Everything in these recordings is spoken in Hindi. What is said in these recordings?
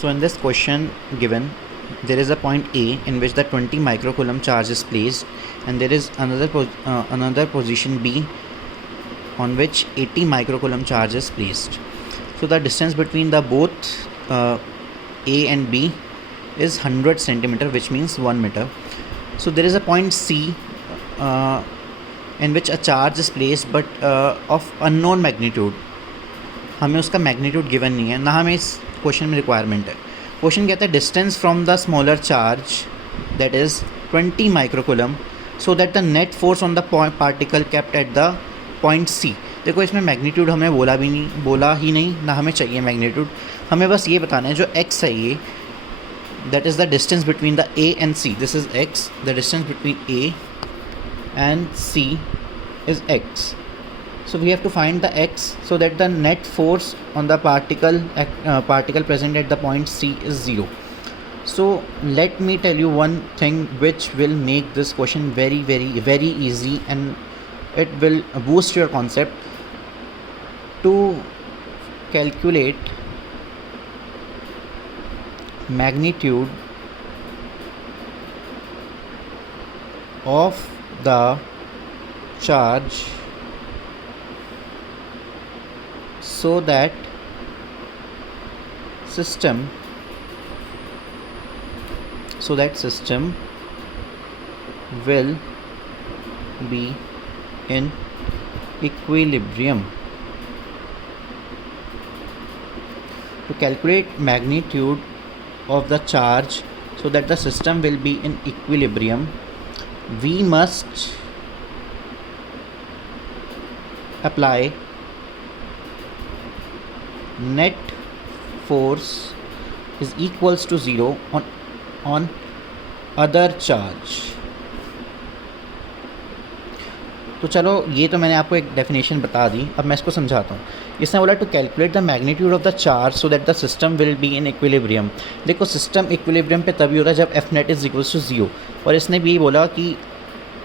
So in this question given, there is a point A in which the 20 microcoulomb charge is placed, and there is another position B on which 80 microcoulomb charge is placed. So the distance between the both A and B is 100 centimeter, which means 1 meter. So there is a point C in which a charge is placed but of unknown magnitude. हमें उसका मैग्नीट्यूड गिवन नहीं है, ना हमें इस क्वेश्चन में रिक्वायरमेंट है. क्वेश्चन कहता है distance from the smaller charge that is 20 microcoulomb so that the net force on the particle kept at the point C. देखो इसमें मैग्नीट्यूड हमें बोला ही नहीं, ना हमें चाहिए मैग्नीट्यूड. हमें बस ये बताना है जो एक्स है ये, that is the distance between the A and C. This is X, the distance between A and C is x. So we have to find the x so that the net force on the particle present at the point C is 0. So let me tell you one thing which will make this question very very very easy, and it will boost your concept. To calculate magnitude of the charge so that system will be in equilibrium. To calculate magnitude of the charge so that the system will be in equilibrium, we must apply net force is equals to 0 on other charge. तो चलो ये तो मैंने आपको एक डेफिनेशन बता दी, अब मैं इसको समझाता हूँ. इसने बोला to calculate the magnitude of the charge so that the system will be in equilibrium. देखो सिस्टम इक्विलिब्रियम पे तभी होता है जब F net is equals to 0, और इसने भी बोला कि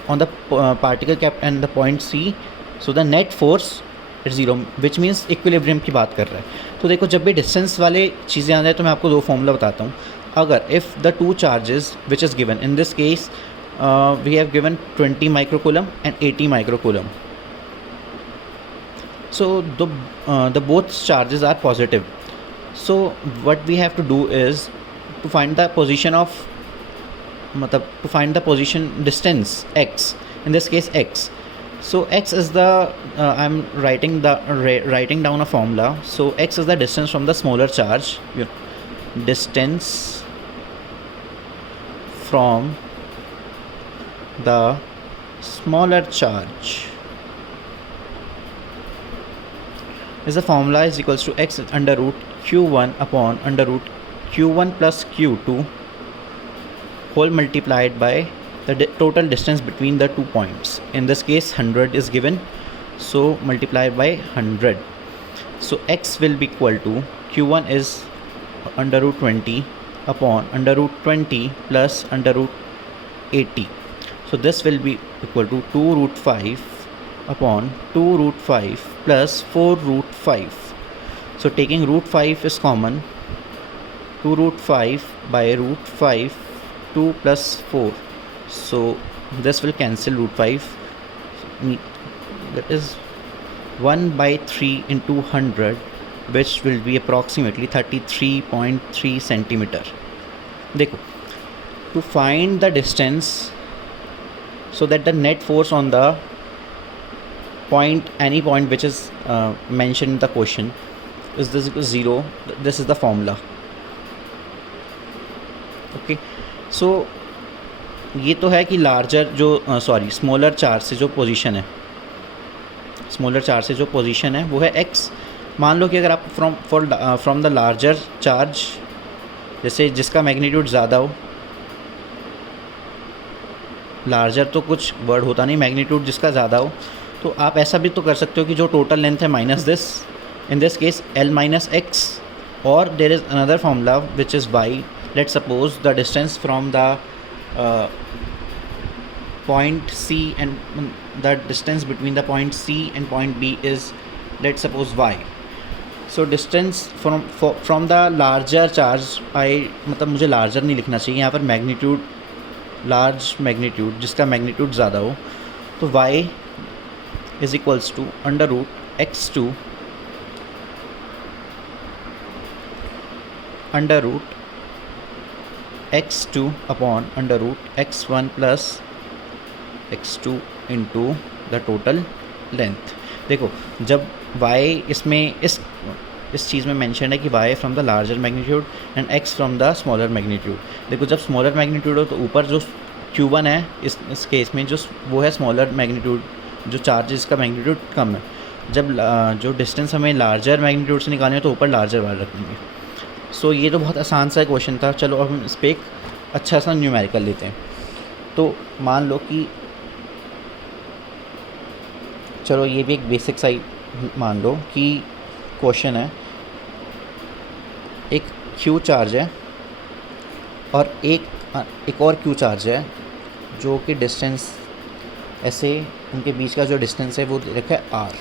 on the particle kept and the point C so the net force is 0, which means equilibrium की बात कर रहा है. तो देखो जब भी डिस्टेंस वाले चीज़ें आ जाए तो मैं आपको दो फॉर्मूला बताता हूँ. अगर if the two charges which is given in this case we have given 20 microcoulomb and 80 microcoulomb. So the both charges are positive. So what we have to do is to find the position of to find the position distance x, in this case x. So x is the I'm writing down a formula. So x is the distance from the smaller charge. Distance from the smaller charge is the formula is equals to x under root q1 upon under root q1 plus q2 whole multiplied by the total distance between the 2 points. In this case 100 is given, so multiplied by 100. So x will be equal to q1 is under root 20 upon under root 20 plus under root 80. So this will be equal to 2 root 5 upon 2 root 5 plus 4 root 5. So taking root 5 is common, 2 root 5 by root 5, 2 plus 4. So this will cancel root 5. That is 1 by 3 into 100, which will be approximately 33.3 centimeter. देखो, to find the distance so that the net force on the point, any point which is mentioned in the question, is this equals 0. This is the formula. Okay, so ये तो है कि लार्जर जो स्मॉलर चार्ज से जो पोजीशन है, वो है x. मान लो कि अगर आप फ्रॉम द लार्जर चार्ज, जैसे जिसका मैग्नीट्यूड ज़्यादा हो, लार्जर तो कुछ वर्ड होता नहीं, मैग्नीट्यूड जिसका ज़्यादा हो, तो आप ऐसा भी तो कर सकते हो कि जो टोटल लेंथ है minus this, in this case l minus x, और there is another formula which is y. Let suppose the distance from the point C and the distance between the point C and point B is, let's suppose y. So distance from the larger charge, मतलब मुझे लार्जर नहीं लिखना चाहिए यहाँ पर, मैग्नीट्यूड, लार्ज मैग्नीट्यूड जिसका मैग्नीट्यूड ज़्यादा हो, तो y is equals to under root x2 under root x2 upon under root x1 plus x2 into the total length. देखो जब y इसमें इस चीज़ में मेंशन है कि y from the larger magnitude and x from the smaller magnitude. देखो जब स्मॉलर मैग्नीट्यूड हो तो ऊपर जो q1 है इस केस में जो वो है स्मॉलर मैग्नीट्यूड, जो चार्जेस का मैग्नीट्यूड कम है। जब जो डिस्टेंस हमें लार्जर मैग्नीट्यूड से निकालनी हो तो ऊपर लार्जर वाला रख देंगे। सो ये तो बहुत आसान सा क्वेश्चन था। चलो अब हम इस पर एक अच्छा सा न्यूमेरिकल लेते हैं। तो मान लो कि चलो ये भी एक बेसिक सा ही मान लो कि क्वेश्चन है, एक क्यू चार्ज है और एक और क्यू चार्ज है जो कि डिस्टेंस ऐसे उनके बीच का जो डिस्टेंस है वो रखा है r।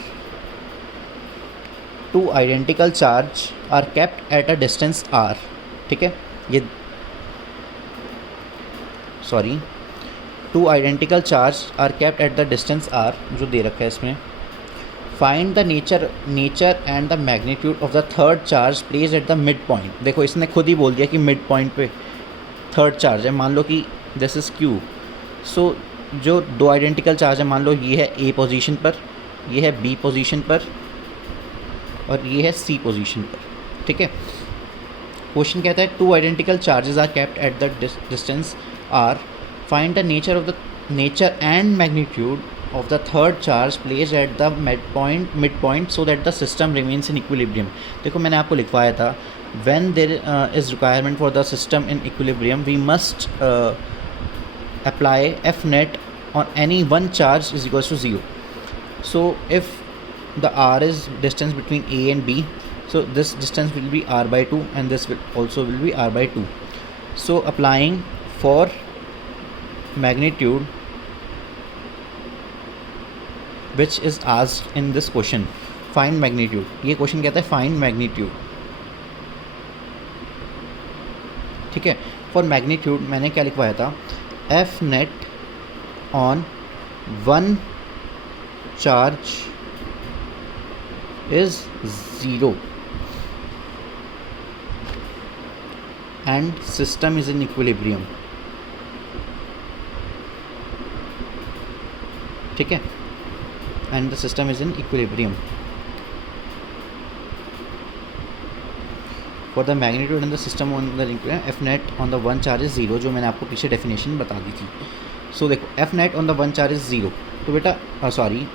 Two identical charge are kept at a distance r। ठीक है, ये sorry two identical charge are kept at the distance r जो दे रखा है इसमें। Find the nature and the magnitude of the third charge placed at the mid point. देखो इसने खुद ही बोल दिया कि मिड पॉइंट पे थर्ड चार्ज है। मान लो कि दिस इज़ q। सो जो दो आइडेंटिकल चार्ज है, मान लो ये है a पोजीशन पर, ये है b पोजीशन पर और ये है c पोजीशन पर। ठीक है, क्वेश्चन कहता है two identical charges are kept at the distance r, find the nature and magnitude of the third charge placed at the midpoint so that the system remains in equilibrium। देखो मैंने आपको लिखवाया था when there is requirement for the system in equilibrium we must apply F net on any one charge is equals to 0। so if the r is distance between a and b, so this distance will be r by 2 and this will be r by 2। so applying for magnitude which is asked in this question, find magnitude। ये क्वेश्चन कहता है find magnitude। ठीक है, फॉर मैग्नीट्यूड मैंने क्या लिखवाया था, F net on one charge is 0 and system is in equilibrium। ठीक है, and the system is in equilibrium। for the magnitude and the system on the F net on the one charge is 0, जो मैंने आपको पीछे डेफिनेशन बता दी थी। सो देखो F net on the one charge is 0, तो बेटा सॉरी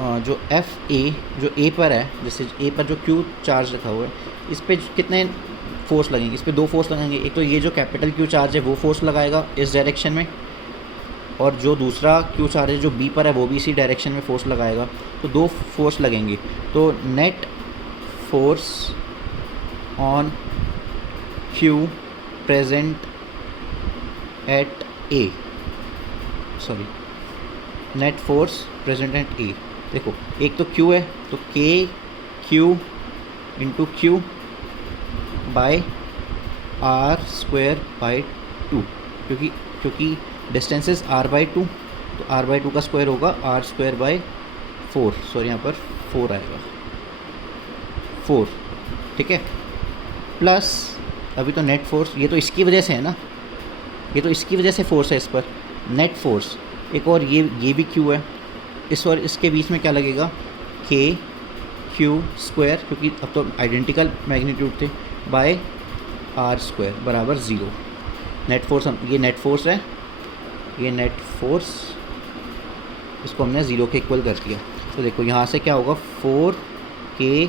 जो F a जो a पर है, जैसे a पर जो Q चार्ज रखा हुआ है, इस पर कितने फोर्स लगेंगे, इस पर दो फोर्स लगेंगे। एक तो ये जो कैपिटल Q चार्ज है वो फोर्स लगाएगा इस डायरेक्शन में, और जो दूसरा Q चार्ज है जो B पर है वो भी इसी डायरेक्शन में फोर्स लगाएगा, तो दो फोर्स लगेंगे। तो net force on Q present at A, sorry net force present at A। देखो एक तो Q है तो K Q into Q by R square by 2, क्योंकि डिस्टेंस इज r बाई 2, तो r बाई 2 का स्क्वायर होगा r स्क्वायर बाई 4, सॉरी यहाँ पर 4 आएगा 4। ठीक है, प्लस अभी तो नेट फोर्स, ये तो इसकी वजह से है ना, ये तो इसकी वजह से फोर्स है इस पर, नेट फोर्स। एक और ये भी q है, इस और इसके बीच में क्या लगेगा, k q स्क्वायर, क्योंकि अब तो आइडेंटिकल मैग्नीट्यूड थे, बाय r स्क्वायर बराबर 0। नेट फोर्स, ये नेट फोर्स है, ये नेट फोर्स, इसको हमने 0 के इक्वल कर दिया। तो देखो यहाँ से क्या होगा, 4k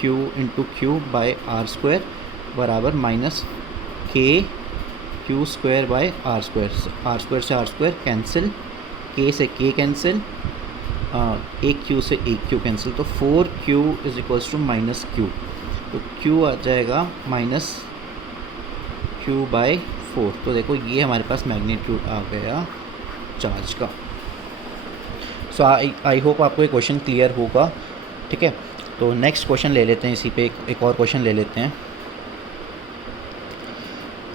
q into q by r square बराबर minus k q square by r square. R square से आर स्क्वायर कैंसिल, k से k कैंसिल, एक q से एक q कैंसिल, तो 4q is equals to minus q। तो q आ जाएगा माइनस q बाई 4। तो देखो ये हमारे पास मैग्नीट्यूड आ गया चार्ज का। सो आई होप आपको ये क्वेश्चन क्लियर होगा। ठीक है, तो नेक्स्ट क्वेश्चन ले लेते हैं, इसी पे एक और क्वेश्चन ले लेते हैं।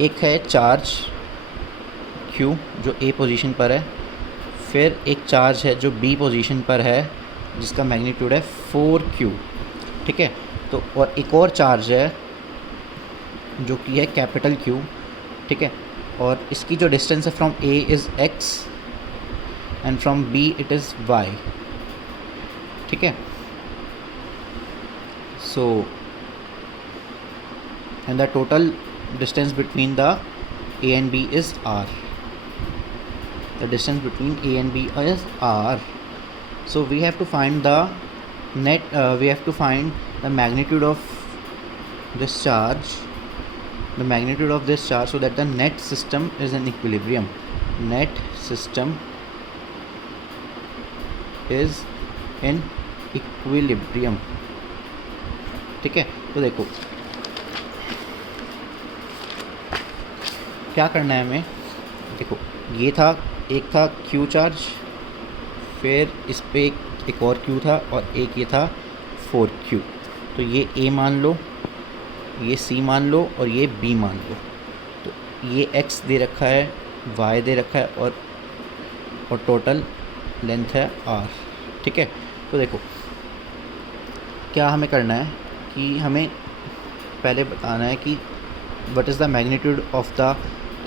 एक है चार्ज Q जो A पोजीशन पर है, फिर एक चार्ज है जो B पोजीशन पर है जिसका मैग्नीट्यूड है 4Q, ठीक है। तो और एक और चार्ज है जो कि है कैपिटल Q, ठीक है, और इसकी जो डिस्टेंस है from A is X and from B it is Y, ठीक है। So and the total distance between the A and B is R. The distance between A and B is R. So we have to find the net. We have to find the magnitude of this charge. The magnitude of this charge, so that the net system is in equilibrium. Net system is in equilibrium. ठीक है, तो देखो क्या करना है हमें। देखो ये था, एक था Q चार्ज, फिर इस पे एक और Q था और एक ये था 4Q। तो ये A मान लो, ये C मान लो और ये B मान लो। तो ये X दे रखा है, Y दे रखा है और टोटल लेंथ है R, ठीक है। तो देखो क्या हमें करना है कि हमें पहले बताना है कि what is the magnitude of the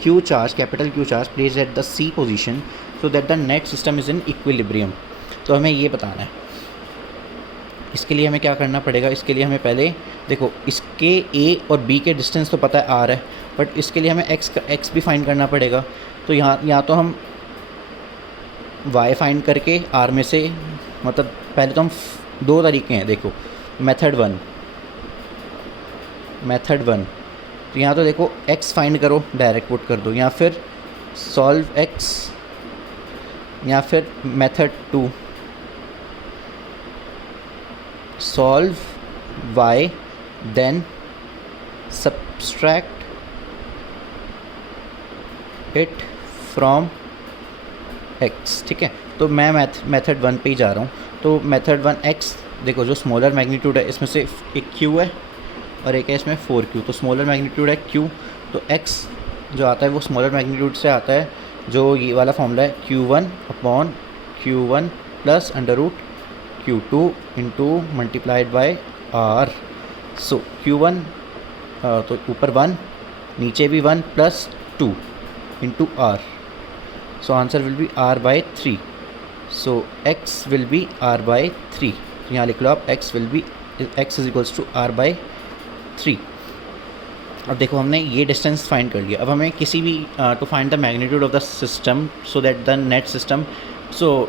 Q charge, capital Q charge placed at the C position so that the net system is in equilibrium। तो हमें ये बताना है। इसके लिए हमें क्या करना पड़ेगा, इसके लिए हमें पहले देखो इसके A और B के डिस्टेंस तो पता है R है, बट इसके लिए हमें X भी फाइंड करना पड़ेगा। तो यहाँ तो हम Y फाइंड करके R में से, मतलब पहले तो हम दो तरीके हैं, देखो मेथड वन। तो यहाँ तो देखो x फाइंड करो, डायरेक्ट पुट कर दो, या फिर सॉल्व x, या फिर method 2 solve y then subtract it from x, ठीक है। तो मैं मेथड 1 पे ही जा रहा हूँ। तो मेथड 1 x, देखो जो स्मॉलर मैग्नीट्यूड है इसमें से एक Q है और एक है इसमें 4Q। तो स्मॉलर मैग्नीट्यूड है Q, तो X जो आता है वो स्मॉलर मैग्नीट्यूड से आता है, जो ये वाला फॉर्मूला है Q1/Q1 plus under root Q2 into multiplied by R। So Q1 तो ऊपर 1, नीचे भी 1 plus 2 into R। So answer will be R/3। So X will be R/3। तो यहाँ लिख लो आप X is equals to R/3। अब देखो हमने ये डिस्टेंस फाइंड कर लिया। अब हमें किसी भी to find the magnitude of the system so that the net system to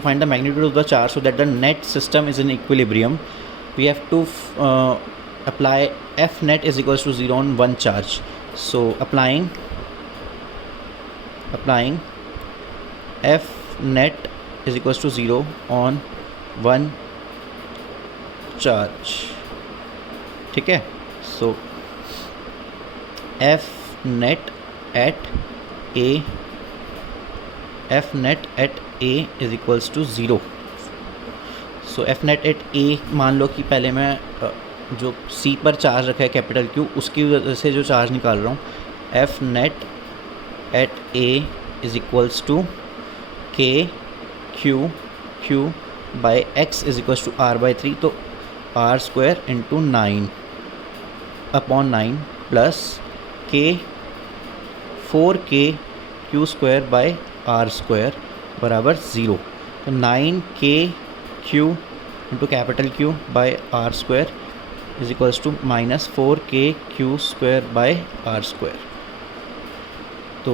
find the magnitude of the charge so that the net system is in equilibrium, we have to apply F net is equals to 0 on one charge. So applying F net is equals to 0 on one charge, ठीक है। So F net at A is equals to 0। So F net at A मान लो कि पहले मैं जो C पर चार्ज रखा है कैपिटल Q, उसकी वजह से जो चार्ज निकाल रहा हूँ। F net at A is equals to Q by X is equals to R/3। तो R square into 9 upon 9 plus K 4K Q square by R square बराबर 0। तो 9K Q into capital Q by R square is equals to minus 4K Q square by R square. तो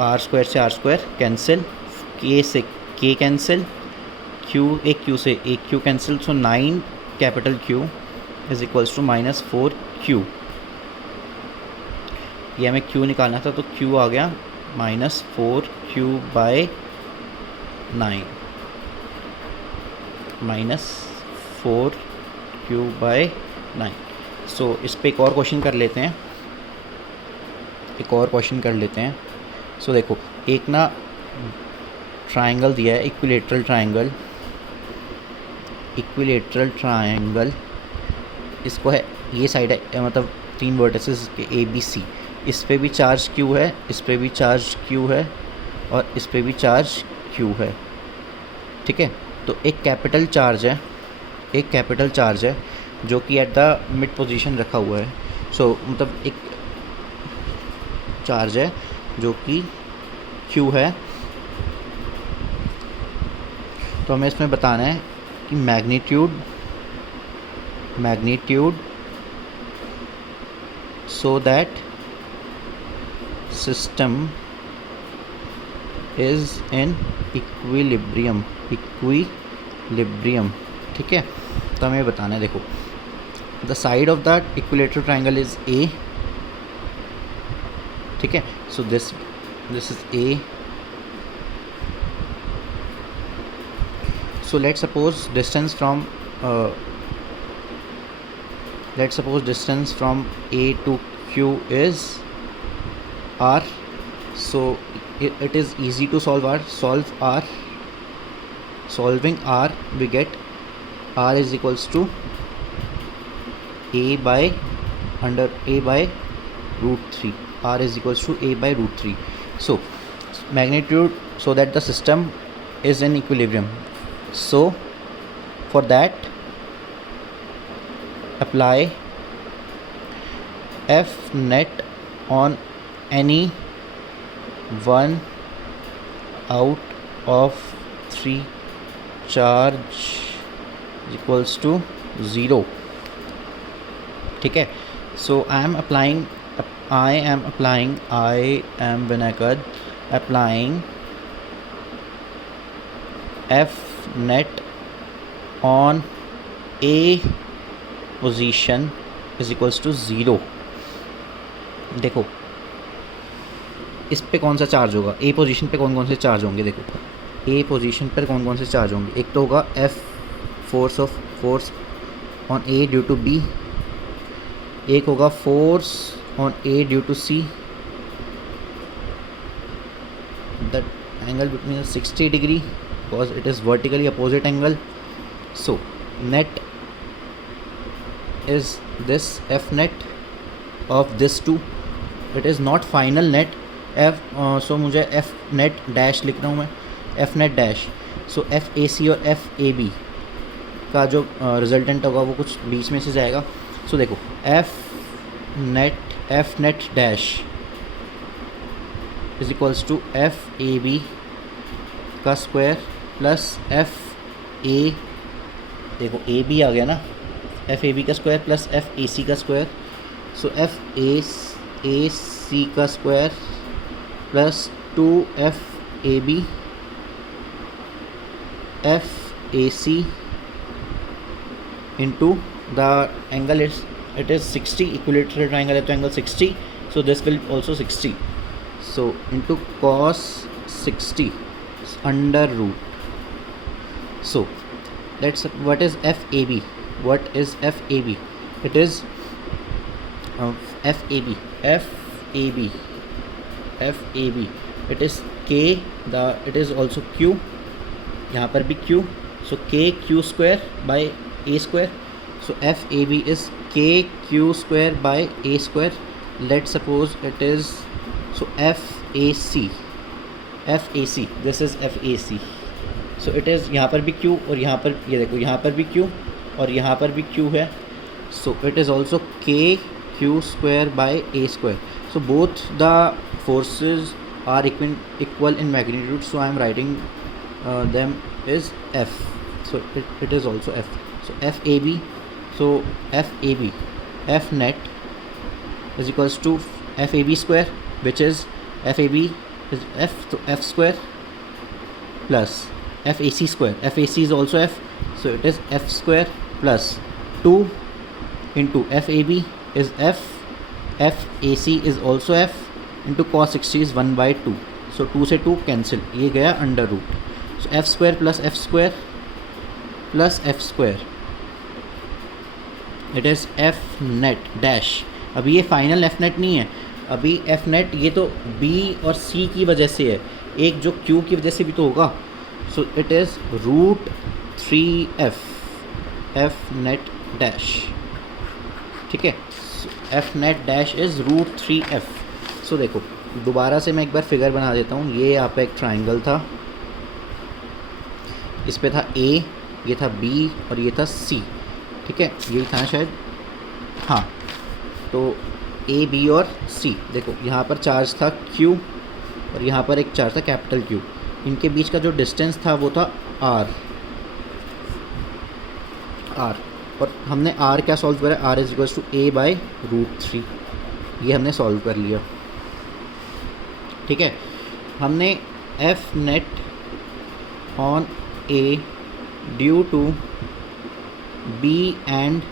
R स्क्वायर से R स्क्वायर कैंसिल, K से K कैंसिल, एक Q से एक Q cancel. So 9 capital Q is equals to minus 4Q। ये हमें Q निकालना था, तो Q आ गया minus 4Q by 9, minus 4Q by 9। So इस पे एक और क्वेश्चन कर लेते हैं, सो देखो एक ना ट्राइंगल दिया है, इक्विलेटरल ट्राइंगल, इक्विलेटरल ट्रायंगल, इसको है ये साइड है मतलब 3 वर्टिसेस के ए बी सी, इस पे भी चार्ज Q है, इस पे भी चार्ज Q है और इस पे भी चार्ज Q है, ठीक है। तो एक कैपिटल चार्ज है जो कि एट द मिड पोजीशन रखा हुआ है। मतलब एक चार्ज है जो कि Q है। तो हमें इसमें बताना है कि magnitude so that system is in equilibrium, ठीक है। तो हमें बताना है, देखो the side of the equilateral triangle is a, ठीक है। So this is a. So let's suppose distance from A to Q is R. So it is easy to solve R. Solving R, we get R is equals to A by root 3. R is equals to A by root 3. So magnitude so that the system is in equilibrium. So for that apply F net on any one out of 3 charge equals to 0, ठीक है। So I am Vinayakad applying F net on A position is equals to 0। देखो इस पे कौन सा चार्ज होगा, ए पोजीशन पे कौन कौन से चार्ज होंगे, देखो ए पोजीशन पर कौन कौन से चार्ज होंगे। एक तो होगा F force on A due to B, एक होगा force on A due to C, that angle between 60 degree because it is vertically opposite angle. So net is this F net of this two. It is not final net F, so मुझे F net dash लिख रहा हूँ मैं, F net dash. So F A C और F A B का जो रिजल्टेंट होगा वो कुछ बीच में से जाएगा। So देखो F net dash is equals to F A B का स्क्वायर प्लस F A, देखो ए बी आ गया ना, F A B का square plus F A C का square. So F A C का square plus 2F A B F A C into the angle it is 60, equilateral triangle है तो angle 60, so this will also 60, so into cos 60 under root. So let's, what is FAB? It is FAB it is K, it is also Q, यहाँ पर भी Q, so K Q square by A square, so FAB is K Q square by A square. Let's suppose it is, so FAC, this is FAC, so it is यहाँ पर भी Q और यहाँ पर ये देखो यहाँ पर भी Q और यहाँ पर भी Q है, so it is also K Q square by A square. So both the forces are equal in magnitude, so I am writing them is F, so it is also F. So FAB, so F net is equals to FAB square, which is FAB is F, so F square plus FAC square, FAC is also F, so it is F square plus 2 into FAB is F, FAC is also F into cos 60 is 1 by 2, so 2 से 2 कैंसिल, ये गया under root, so F square plus F square plus F square, it is F net dash. अभी ये फाइनल F net नहीं है, अभी F net ये तो B और C की वजह से है, एक जो Q की वजह से भी तो होगा, so it is root 3F F net dash, ठीक है। F net dash is √3f। सो देखो दोबारा से मैं एक बार फिगर बना देता हूँ। ये यहाँ पे एक ट्राइंगल था, इस पे था A, ये था B और ये था C, ठीक है, यही था शायद, हाँ। तो A, B और C, देखो यहाँ पर चार्ज था Q और यहाँ पर एक चार्ज था कैपिटल Q। इनके बीच का जो डिस्टेंस था वो था R, और हमने R क्या सॉल्व करा, R is equals to A/√3, ये हमने सॉल्व कर लिया, ठीक है। हमने F net on A due to B and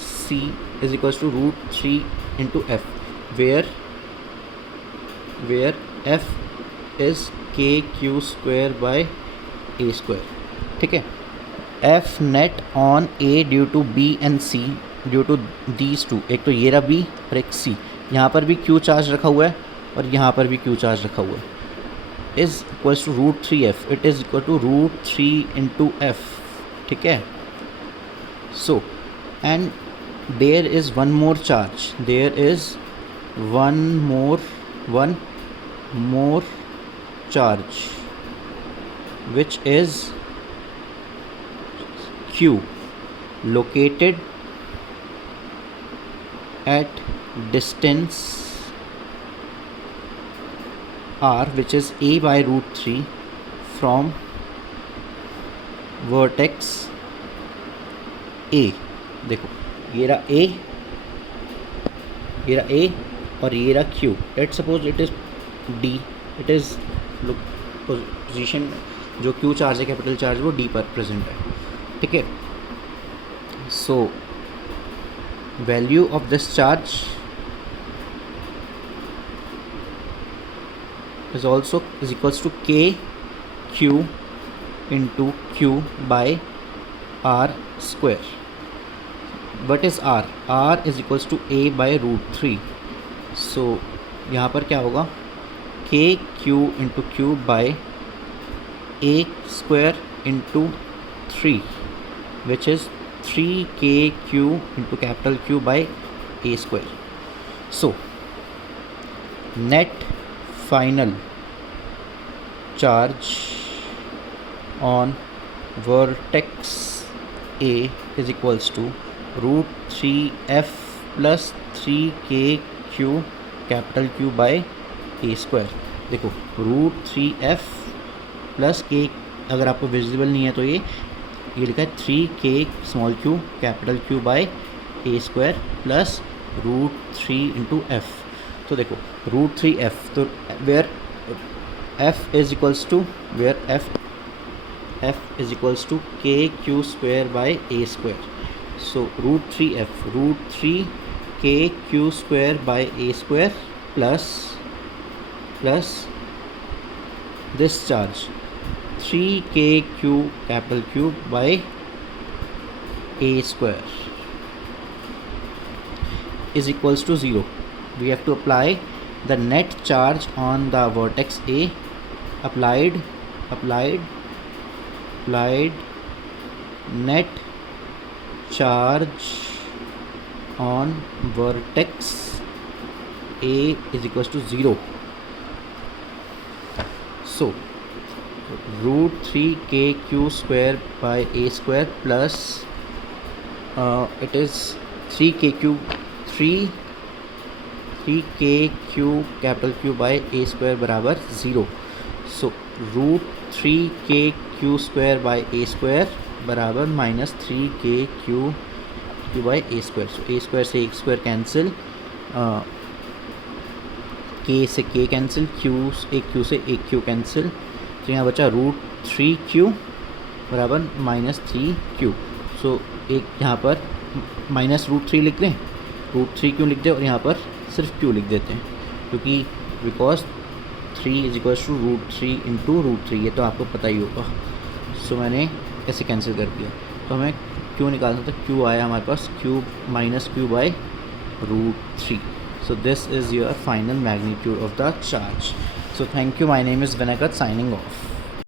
C is equals to √3 into F, where F is KQ²/A², ठीक है। F net on A due to B and C due to these two, एक तो ये रहा B और एक C, यहाँ पर भी Q चार्ज रखा हुआ है और यहाँ पर भी Q चार्ज रखा हुआ है, is equals to √3f, it is equal to √3 into F, ठीक है। So and there is one more charge, there is one more charge which is Q located at distance R which is A/√3 from vertex A। देखो ये रहा A, ये रहा A और ये रहा Q। Let's suppose it is D, it is position जो Q चार्ज है, कैपिटल चार्ज, वो D पर प्रेजेंट है, ठीक है। So value of this charge is also is equals to KQ into Q/R²। What is R? R is equals to A/√3। सो यहाँ पर क्या होगा, KQ into Q/A² into 3 which is 3KQ into capital Q/A²। So net final charge on vertex A is equals to √3f plus 3KQ capital Q/A²। देखो √3f प्लस K, अगर आपको विजिबल नहीं है तो ये लिखा है 3K small q capital Q/A² plus √3 into F. तो देखो √3f, तो where f is equals to KQ²/A²। So √3KQ²/A² plus this charge 3KQ capital Q/A² is equals to 0. We have to apply the net charge on the vertex A. Applied net charge on vertex A is equals to 0. So √3KQ²/A² plus it is 3KQ capital Q/A² बराबर 0. So √3KQ²/A² बराबर माइनस 3KQ/A²। सो A² से A² कैंसिल, K से K कैंसिल, एक Q से एक Q कैंसिल, तो यहाँ बचा √3Q बराबर माइनस 3Q। सो एक यहाँ पर माइनस √3 लिख दें, √3Q लिख दें और यहाँ पर सिर्फ Q लिख देते हैं, क्योंकि because 3 is equals to √3 into √3, ये तो आपको पता ही होगा। सो मैंने ऐसे कैंसिल कर दिया, तो हमें Q निकालना था, Q आया हमारे पास Q-Q/√3। So this is your final magnitude of the charge. So thank you. My name is Venakat, signing off.